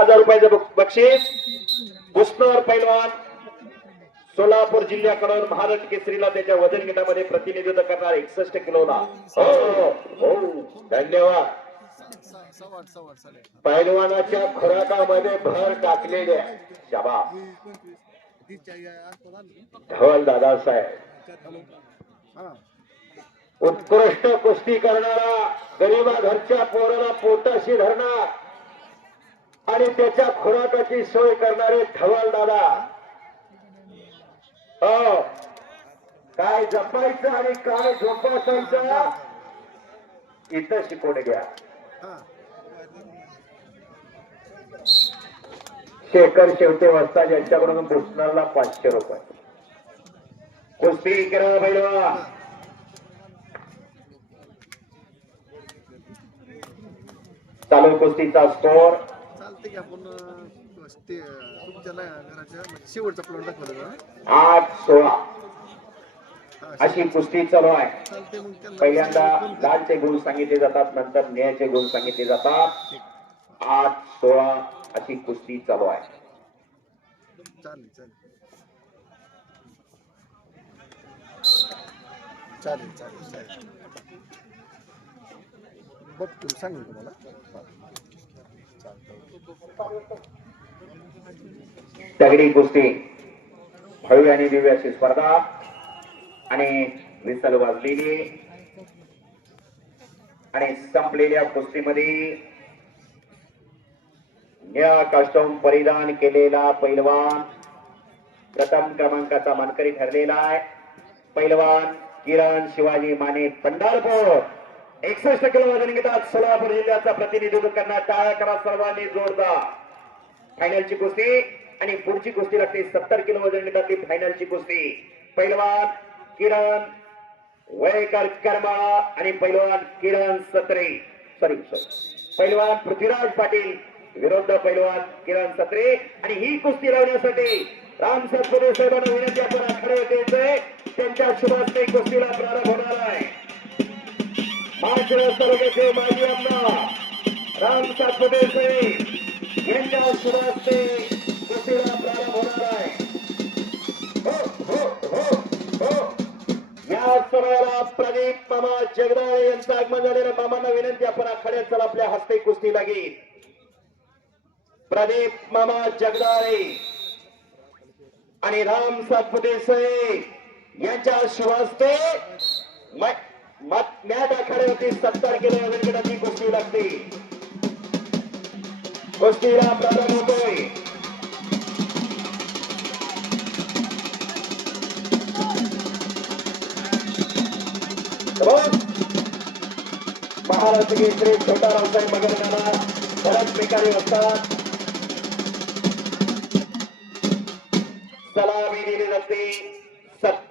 हजार रुपयाचं बक्षीस. पुष्कर पैलवान सोलापूर जिल्ह्याकडून महाराष्ट्र केसरीला त्याच्या वजन गटामध्ये प्रतिनिधित्व करणार एकसष्ट किलोला. हो हो धन्यवाद. पैलवानाच्या खुराकामध्ये भर टाकलेल्या आहे. शाबा धवल दादासाहेब. उत्कृष्ट कुस्ती करणारा गरीबा घरच्या पोराला पोटाशी धरणार. आणि त्याच्या खुराकाची सोय करणारे धवल दादा. हो. काय जपायचं आणि काय झोपासायचं इथं शिकवून घ्या. शेखर शेवटे वस्ता यांच्याकडून बुसणारला पाचशे रुपये. कुस्ती करा बैलवा. चालू कुस्तीचा स्कोर की आपण ते तुमच्या घराच्या म्हणजे शेवटचा प्लॉट दाखवला आठ सोळा. अशी कुस्ती चालू आहे. पहिल्यांदा. लालचे गुण सांगितले जातात नंतर निळ्याचे गुण सांगितले जातात. आठ सोळा अशी कुस्ती चालू आहे. चालेल चालेल. चालेल चालेल चालेल. बघतो सांगेन तुम्हाला. तगडी कुस्ती भव्य आणि दिव्य अशी स्पर्धा आणि विसल वाजलेली आणि संपलेल्या कुस्तीमध्ये निळा कास्टूम परिधान केलेला पैलवान प्रथम क्रमांकाचा मानकरी ठरलेला आहे. पैलवान किरण शिवाजी माने पंढरपूर. एकसष्ट किलो वजन गटात सोलापूर जिल्ह्याचा प्रतिनिधित्व करणार टाळ्या करा सर्वांनी जोरदार. फायनलची कुस्ती आणि पुढची कुस्ती लागते सत्तर किलो वजन गटातली फायनलची कुस्ती. पैलवान किरण वयकर कर्मा आणि पैलवान किरण सत्रे. सॉरी पैलवान पृथ्वीराज पाटील विरुद्ध पैलवान किरण सत्रे. आणि ही कुस्ती लावण्यासाठी राम सत्पुरे साहेबांना विनंती आपण आखाडे द्यायचंय त्यांच्या शुभास्ते कुस्तीला प्रारंभ होणार आहे. महाराष्ट्र तालुक्याचे माजी आमदार राम सातपुते साहेब यांच्या शुभास्ते कुस्तीला प्रारंभ होणार आहे. हो, हो, हो, या प्रदीप मामा जगदाळे यांचं आगमन झालेलं मामांना विनंती आपण आखाड्यात चला आपल्या हस्ते कुस्ती लागेल प्रदीप मामा जगदाळे आणि राम सातपुते साहेब यांच्या शुभास्ते मॅट आखाड्यावरती सत्तर किलो वजनगटाची कुस्ती लागते कुस्तीला प्रारंभ होतोय. महाराष्ट्र केसरी छोटा रावसाहेब मगरनाना भरत बेकारी असतात. सलामी दिली जाते. सत्ता